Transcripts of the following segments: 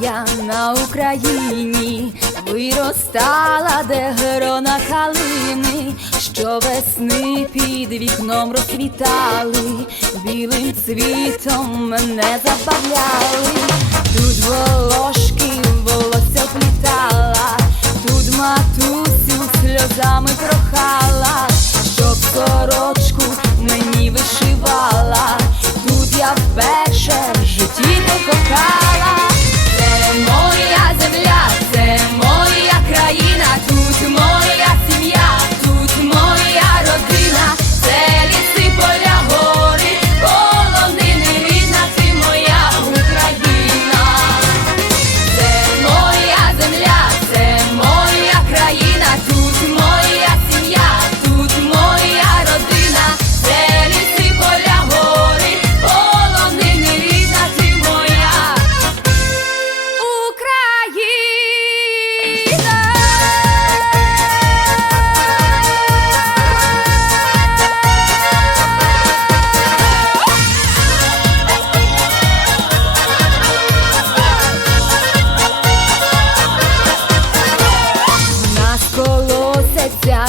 я на Україні, виростала де грона калини, що весни під вікном розквітали, білим цвітом мене забавляли, тут волошки.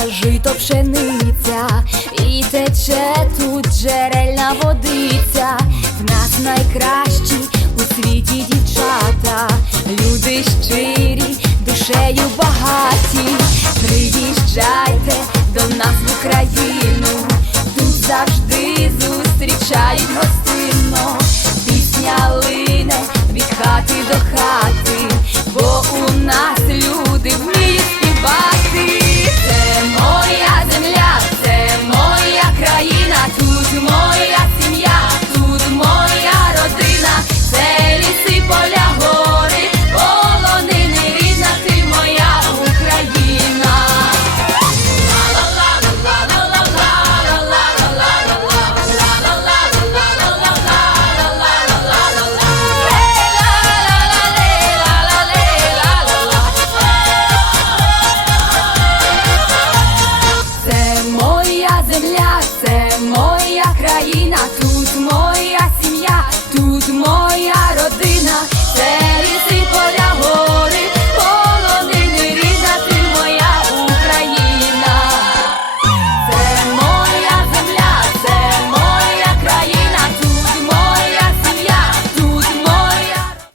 Жито пшениця, і тече тут джерельна водиця, в нас найкращі у світі дівчата, люди щирі, душею багаті. Приїжджайте до нас в Україну, тут завжди зустрічають гостей.